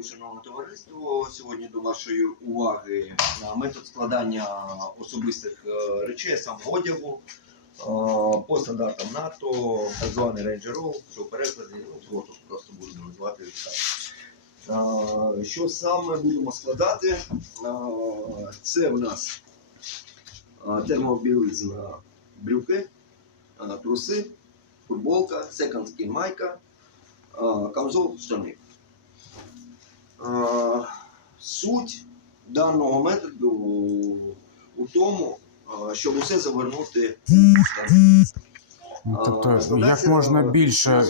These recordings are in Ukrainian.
ранку, шановне товариство. Сьогодні до вашої уваги метод складання особистих е, речей, самого одягу е, по стандартам НАТО, так званий Ranger Roll, що в перекладі, ну, просто будемо називати так. Що саме будемо складати? Це в нас термобілизна брюки, труси, футболка, skin майка, камзол, штани. Суть даного методу у тому, щоб усе завернути в штани. Ну, Тобто, як можна більше,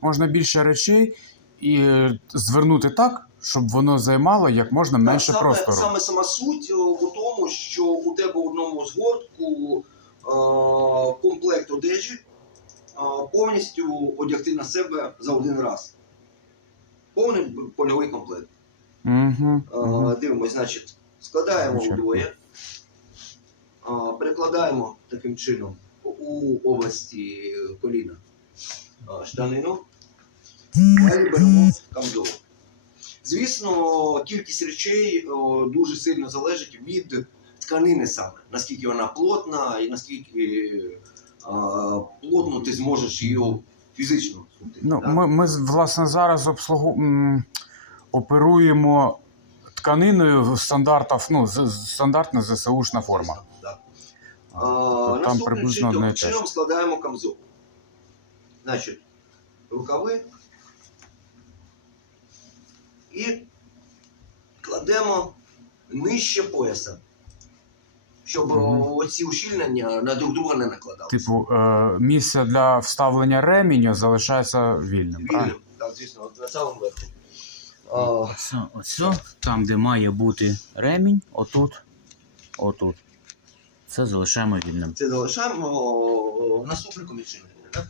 можна більше речей і е, звернути так, щоб воно займало як можна менше Так, саме, простору. Саме сама суть у тому, що у тебе в одному згортку а, комплект одежі повністю одягти на себе за один раз. Повний польовий комплект. Угу, А, Дивимось, значить, складаємо вдвоє, а, перекладаємо таким чином у області коліна а, штанину, далі беремо камзол. Звісно, кількість речей дуже сильно залежить від тканини саме, наскільки вона плотна і наскільки а, плотно ти зможеш її фізично скрутити. Ну, ми, ми власне зараз обслугу... оперуємо тканиною стандартів, ну, стандартна ЗСУшна форма. Так. А, Тобто там приблизно чином, те чином складаємо камзол. Значить, рукави і кладемо нижче пояса, щоб Мгм. оці ущільнення на друг друга не накладалися. Типу, е, місце для вставлення ременю залишається вільним. правильно? Так, звісно, от на самому верху. А, Оце, оце, там, де має бути ремінь, отут, отут. Це залишаємо вільним. це залишаємо о, наступний комічний. Да?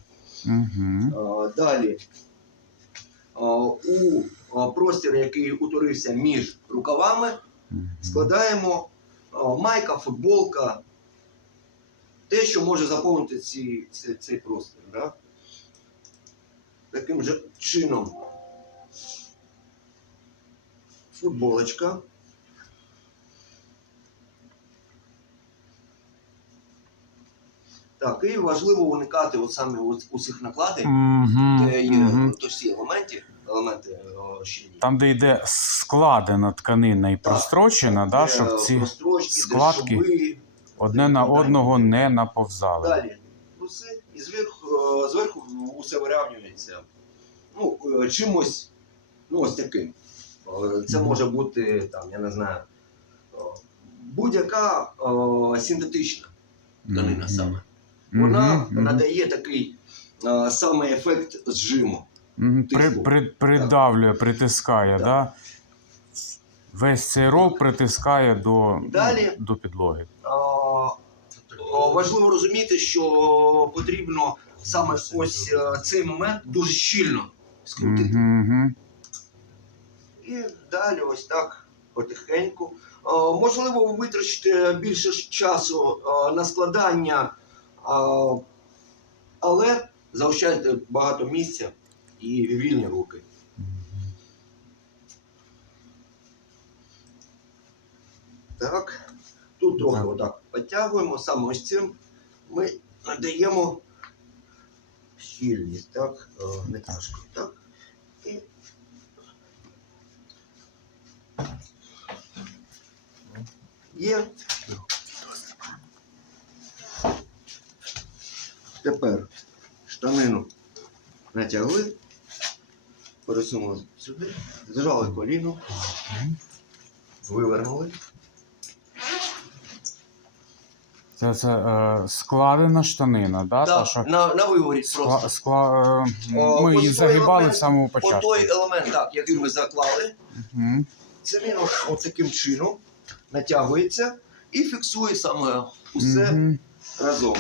Угу. А, Далі а, у а, простір, який утворився між рукавами, складаємо майка, футболка, те, що може заповнити ці, ці- цей простір. Да? Таким же чином футболочка. Так, і важливо уникати от саме от у цих накладень, Угу. де є то всі елементи, елементи щільні. Там, де йде складена тканина і прострочена, да, Де щоб ці складки шви. одне на одного не наповзали. Далі труси, і зверху, е, зверху усе вирівнюється. Ну, е, чимось, ну ось таким. Е, Це може бути, там, я не знаю, е, будь-яка е, синтетична тканина саме. Вона мгм. надає такий е, саме ефект зжиму. При, при, придавлює, притискає, Так. да? Весь цей рол притискає до, Далі. ну, до підлоги. А, о, важливо розуміти, що потрібно саме ось е, цей момент дуже щільно скрутити. Угу, І далі ось так потихеньку. А, можливо, ви витрачите більше часу а, на складання, а, але заощаджуєте багато місця і вільні руки. Так. Тут трохи Так. отак підтягуємо, саме ось цим ми надаємо щільність, так, е, натяжку, так. І є. Тепер штанину натягли, пересунули сюди, зажали коліно, вивернули. Це, це е, складена штанина, да? Та, Так, що на, на виворі просто. скла, е, О, ми її ось той загибали елемент, в самому початку. той елемент, так, який ми заклали, Мгм. це він от таким чином натягується і фіксує саме усе Мгм. разом.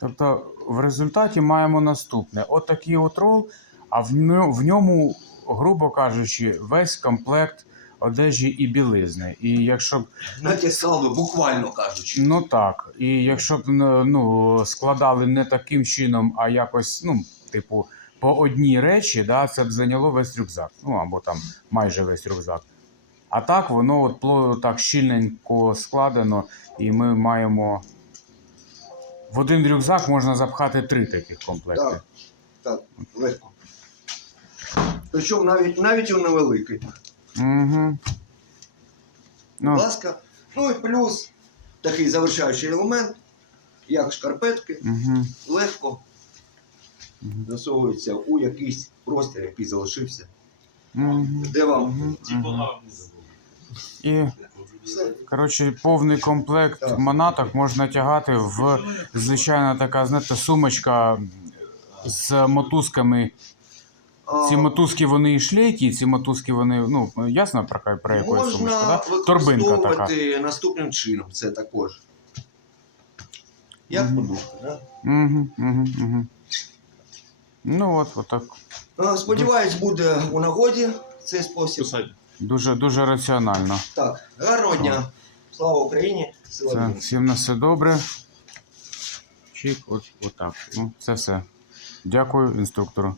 Тобто в результаті маємо наступне: от такий от рол, а в ньому, грубо кажучи, весь комплект одежі і білизни. І якщо б Натягали, буквально кажучи. ну так, і якщо б ну, складали не таким чином, а якось, ну, типу, по одній речі, да, це б зайняло весь рюкзак. Ну або там майже весь рюкзак. А так воно от так щільненько складено, і ми маємо. В один рюкзак можна запхати три таких комплекти. Так, так, легко. Причому навіть, навіть у невеликий. Угу. Будь Ну, ласка. Ну і плюс такий завершаючий елемент, як шкарпетки, угу. легко засовується у якийсь простір, який залишився. Угу. Де вам Угу. І, коротше, повний комплект Так. манаток можна тягати в звичайна така, знаєте, сумочка з мотузками. Ці мотузки вони і шлейкі, ці мотузки вони, ну, ясно про, про яку сумочку, можна да? Торбинка така. використовувати наступним чином. Це також. Як подушка, да? Угу, угу, угу. Ну от, от так. Е, Сподіваюсь, буде у нагоді цей спосіб. Дуже, дуже раціонально. Так, гарного дня. Слава Україні! Сила Це, всім на все добре. Чик, от, отак. так. Ну, це все. Дякую інструктору.